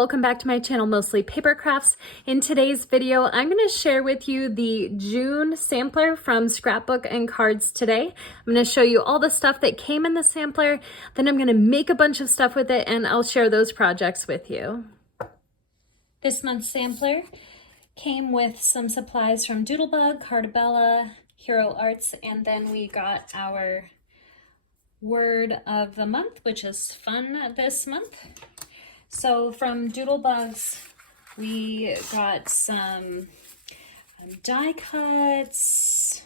welcome back to my channel, Mostly Paper Crafts. In today's video, I'm going to share with you the June sampler from Scrapbook and Cards Today. I'm going to show you all the stuff that came in the sampler, then I'm going to make a bunch of stuff with it, and I'll share those projects with you. This month's sampler came with some supplies from Doodlebug, Cartabella, Hero Arts, and then we got our word of the month, which is fun this month. So from Doodlebugs, we got some die cuts,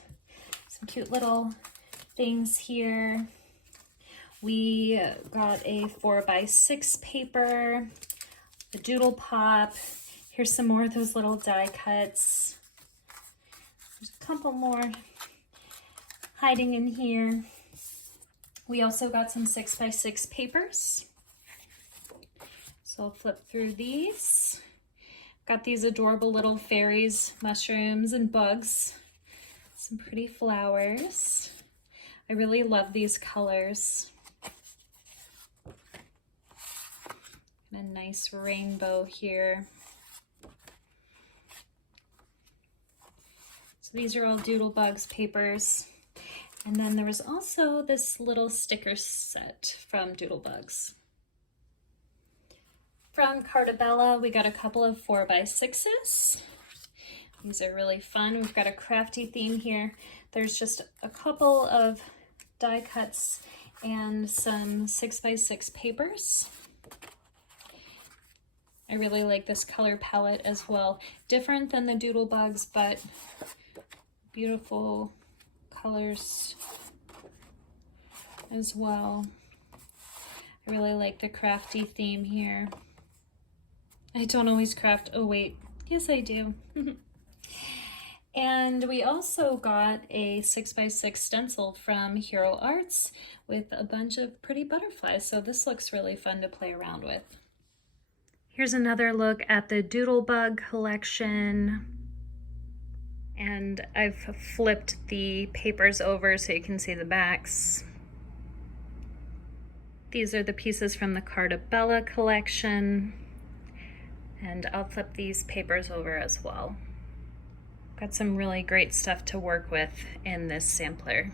some cute little things here. We got a 4x6 paper, a doodle pop. Here's some more of those little die cuts. There's a couple more hiding in here. We also got some 6x6 papers. So I'll flip through these. Got these adorable little fairies, mushrooms, and bugs. Some pretty flowers. I really love these colors. And a nice rainbow here. So these are all Doodlebugs papers. And then there was also this little sticker set from Doodlebugs. From Cartabella, we got a couple of 4x6s. These are really fun. We've got a crafty theme here. There's just a couple of die cuts and some 6x6 papers. I really like this color palette as well. Different than the Doodlebugs, but beautiful colors as well. I really like the crafty theme here. I don't always craft. Oh wait, yes I do. And we also got a 6x6 stencil from Hero Arts with a bunch of pretty butterflies. So this looks really fun to play around with. Here's another look at the Doodlebug collection. And I've flipped the papers over so you can see the backs. These are the pieces from the Cartabella collection. And I'll flip these papers over as well. Got some really great stuff to work with in this sampler.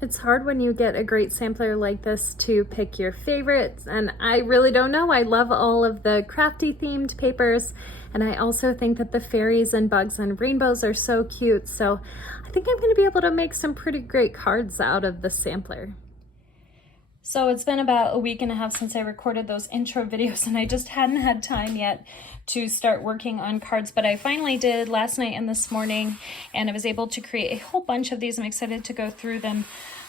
It's hard when you get a great sampler like this to pick your favorites, and I really don't know. I love all of the crafty themed papers, and I also think that the fairies and bugs and rainbows are so cute, so I think I'm going to be able to make some pretty great cards out of the sampler. So it's been about a week and a half since I recorded those intro videos, and I just hadn't had time yet to start working on cards, but I finally did last night and this morning, and I was able to create a whole bunch of these. I'm excited to go through them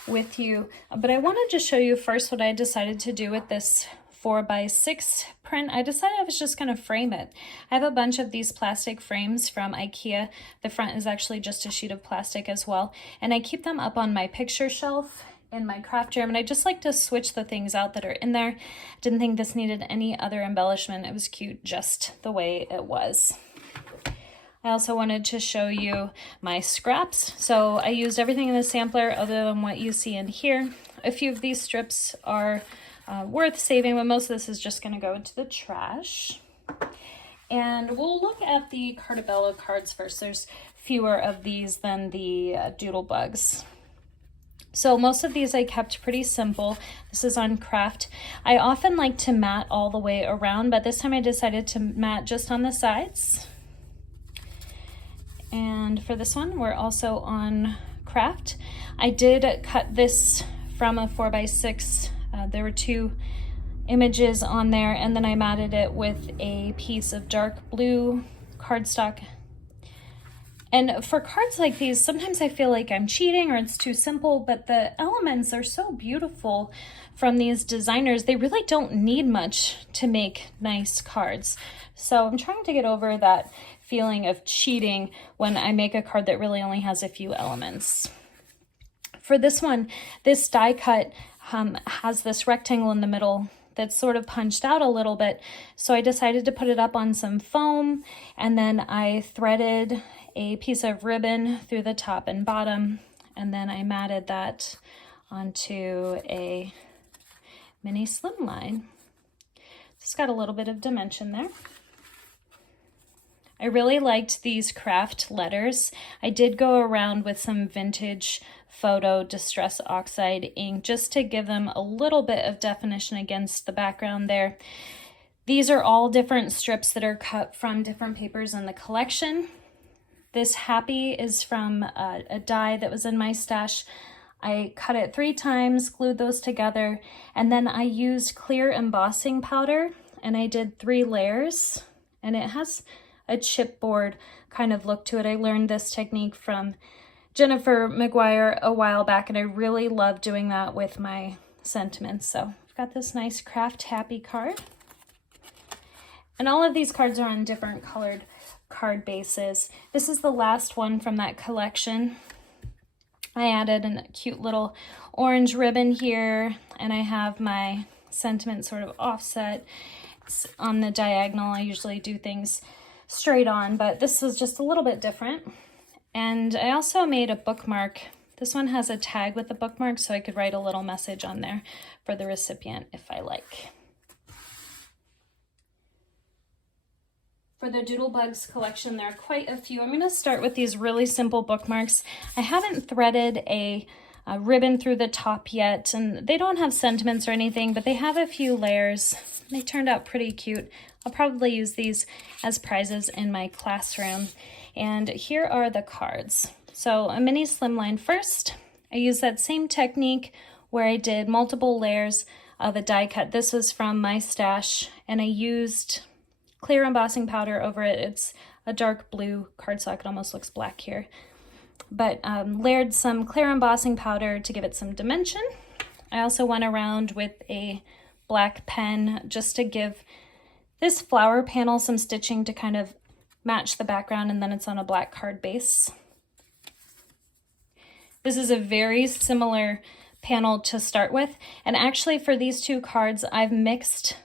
with you, but I wanted to show you first what I decided to do with this 4x6 print. I decided I was just going to frame it. I have a bunch of these plastic frames from IKEA. The front is actually just a sheet of plastic as well, and I keep them up on my picture shelf in my craft room, and I just like to switch the things out that are in there. Didn't think this needed any other embellishment. It was cute just the way it was. I also wanted to show you my scraps. So I used everything in the sampler other than what you see in here. A few of these strips are worth saving, but most of this is just going to go into the trash. And we'll look at the Cartabella cards first. There's fewer of these than the Doodlebugs. So most of these I kept pretty simple. This is on Craft. I often like to mat all the way around, but this time I decided to mat just on the sides. And for this one, we're also on Craft. I did cut this from a 4x6. There were two images on there, and then I matted it with a piece of dark blue cardstock. And for cards like these, sometimes I feel like I'm cheating or it's too simple, but the elements are so beautiful from these designers. They really don't need much to make nice cards. So I'm trying to get over that feeling of cheating when I make a card that really only has a few elements. For this one, this die cut has this rectangle in the middle that's sort of punched out a little bit. So I decided to put it up on some foam, and then I threaded a piece of ribbon through the top and bottom, and then I matted that onto a mini slimline. It's got a little bit of dimension there. I really liked these craft letters. I did go around with some vintage photo Distress Oxide ink just to give them a little bit of definition against the background there. These are all different strips that are cut from different papers in the collection. This Happy is from a die that was in my stash. I cut it 3 times, glued those together, and then I used clear embossing powder, and I did 3 layers, and it has a chipboard kind of look to it. I learned this technique from Jennifer McGuire a while back, and I really love doing that with my sentiments. So I've got this nice Craft Happy card. And all of these cards are on different colored card bases. This is the last one from that collection. I added a cute little orange ribbon here, and I have my sentiment sort of offset. It's on the diagonal. I usually do things straight on, but this was just a little bit different. And I also made a bookmark. This one has a tag with the bookmark, so I could write a little message on there for the recipient if I like. For the Doodlebugs collection, there are quite a few. I'm going to start with these really simple bookmarks. I haven't threaded a ribbon through the top yet, and they don't have sentiments or anything, but they have a few layers. They turned out pretty cute. I'll probably use these as prizes in my classroom. And here are the cards. So a mini slimline first. I used that same technique where I did multiple layers of a die cut. This was from my stash, and I used clear embossing powder over it. It's a dark blue cardstock. It almost looks black here. But layered some clear embossing powder to give it some dimension. I also went around with a black pen just to give this flower panel some stitching to kind of match the background, and then it's on a black card base. This is a very similar panel to start with, and actually for these 2 cards I've mixed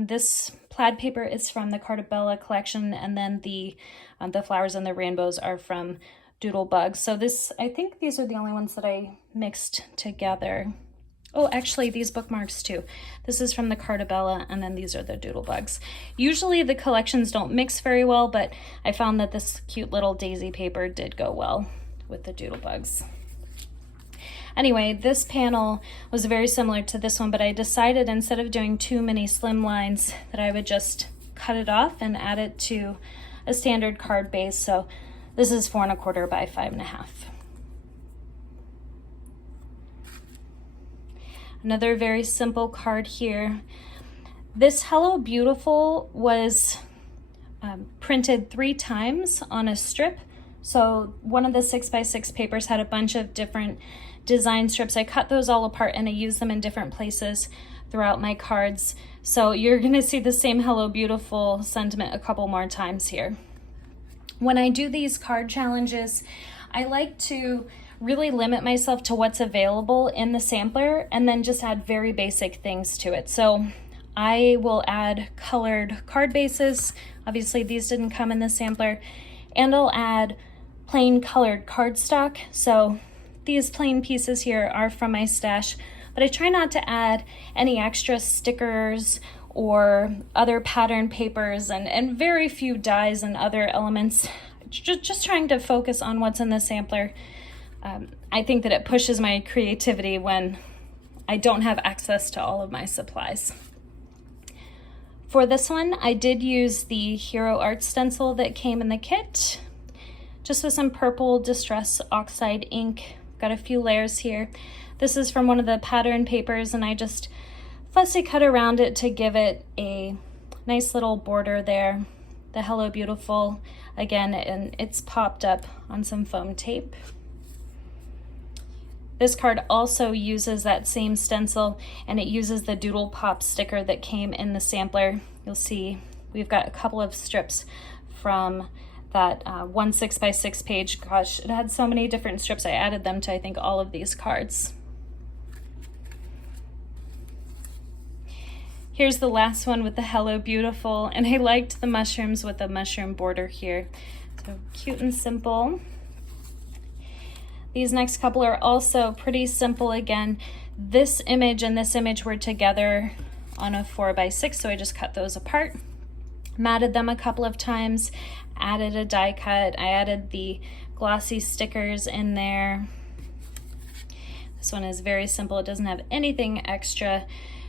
this plaid paper is from the Cartabella collection, and then the flowers and the rainbows are from Doodlebugs. So this, I think these are the only ones that I mixed together. Oh, actually these bookmarks too. This is from the Cartabella, and then these are the Doodlebugs. Usually the collections don't mix very well, but I found that this cute little daisy paper did go well with the Doodlebugs. Anyway, this panel was very similar to this one, but I decided instead of doing too many slim lines that I would just cut it off and add it to a standard card base. So this is 4 1/4 by 5 1/2. Another very simple card here. This Hello Beautiful was printed 3 times on a strip. So one of the 6x6 papers had a bunch of different design strips. I cut those all apart and I used them in different places throughout my cards. So you're gonna see the same Hello Beautiful sentiment a couple more times here. When I do these card challenges, I like to really limit myself to what's available in the sampler and then just add very basic things to it. So I will add colored card bases. Obviously these didn't come in the sampler. And I'll add plain colored cardstock. So these plain pieces here are from my stash, but I try not to add any extra stickers or other pattern papers and very few dies and other elements. Just trying to focus on what's in the sampler. I think that it pushes my creativity when I don't have access to all of my supplies. For this one, I did use the Hero Art stencil that came in the kit, just with some purple Distress Oxide ink. Got a few layers here. This is from one of the pattern papers, and I just fussy cut around it to give it a nice little border there. The Hello Beautiful again, and it's popped up on some foam tape. This card also uses that same stencil, and it uses the Doodle Pop sticker that came in the sampler. You'll see we've got a couple of strips from that 1 6x6 page. Gosh, it had so many different strips. I added them to, I think, all of these cards. Here's the last one with the Hello Beautiful, and I liked the mushrooms with the mushroom border here. So cute and simple. These next couple are also pretty simple again. This image and this image were together on a 4x6, so I just cut those apart, matted them a couple of times, added a die cut. I added the glossy stickers in there. This one is very simple. It doesn't have anything extra,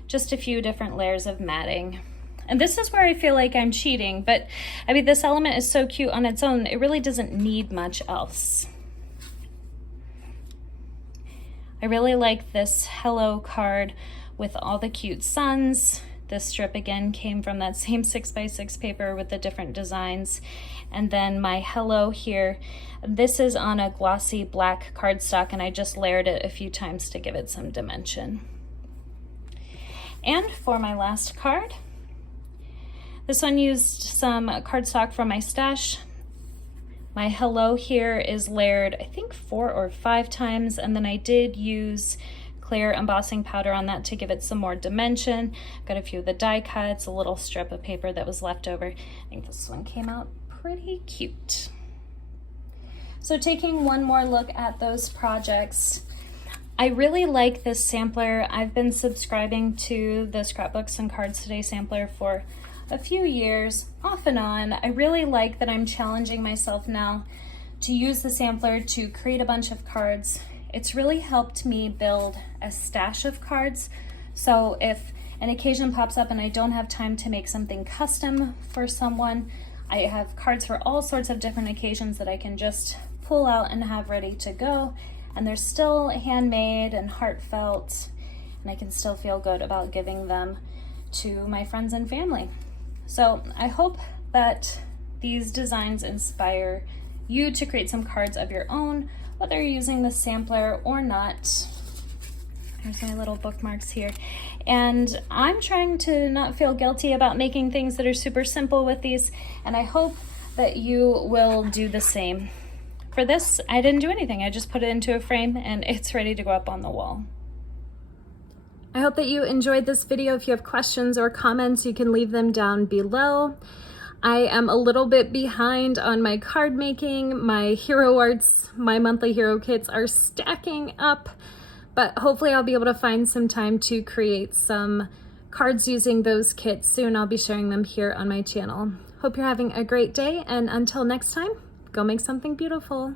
just a few different layers of matting. And this is where I feel like I'm cheating, but I mean, this element is so cute on its own, it really doesn't need much else. I really like this hello card with all the cute suns. This strip again came from that same 6x6 paper with the different designs. And then my hello here, this is on a glossy black cardstock, and I just layered it a few times to give it some dimension. And for my last card, this one used some cardstock from my stash. My hello here is layered, I think 4 or 5 times, and then I did use clear embossing powder on that to give it some more dimension. Got a few of the die cuts, a little strip of paper that was left over. I think this one came out pretty cute. So taking one more look at those projects, I really like this sampler. I've been subscribing to the Scrapbooks and Cards Today sampler for a few years, off and on. I really like that I'm challenging myself now to use the sampler to create a bunch of cards. It's really helped me build a stash of cards. So if an occasion pops up and I don't have time to make something custom for someone, I have cards for all sorts of different occasions that I can just pull out and have ready to go. And they're still handmade and heartfelt, and I can still feel good about giving them to my friends and family. So I hope that these designs inspire you to create some cards of your own, whether you're using the sampler or not. There's my little bookmarks here. And I'm trying to not feel guilty about making things that are super simple with these, and I hope that you will do the same. For this, I didn't do anything. I just put it into a frame and it's ready to go up on the wall. I hope that you enjoyed this video. If you have questions or comments, you can leave them down below. I am a little bit behind on my card making. My hero arts, my monthly hero kits are stacking up, but hopefully I'll be able to find some time to create some cards using those kits soon. I'll be sharing them here on my channel. Hope you're having a great day, and until next time, go make something beautiful.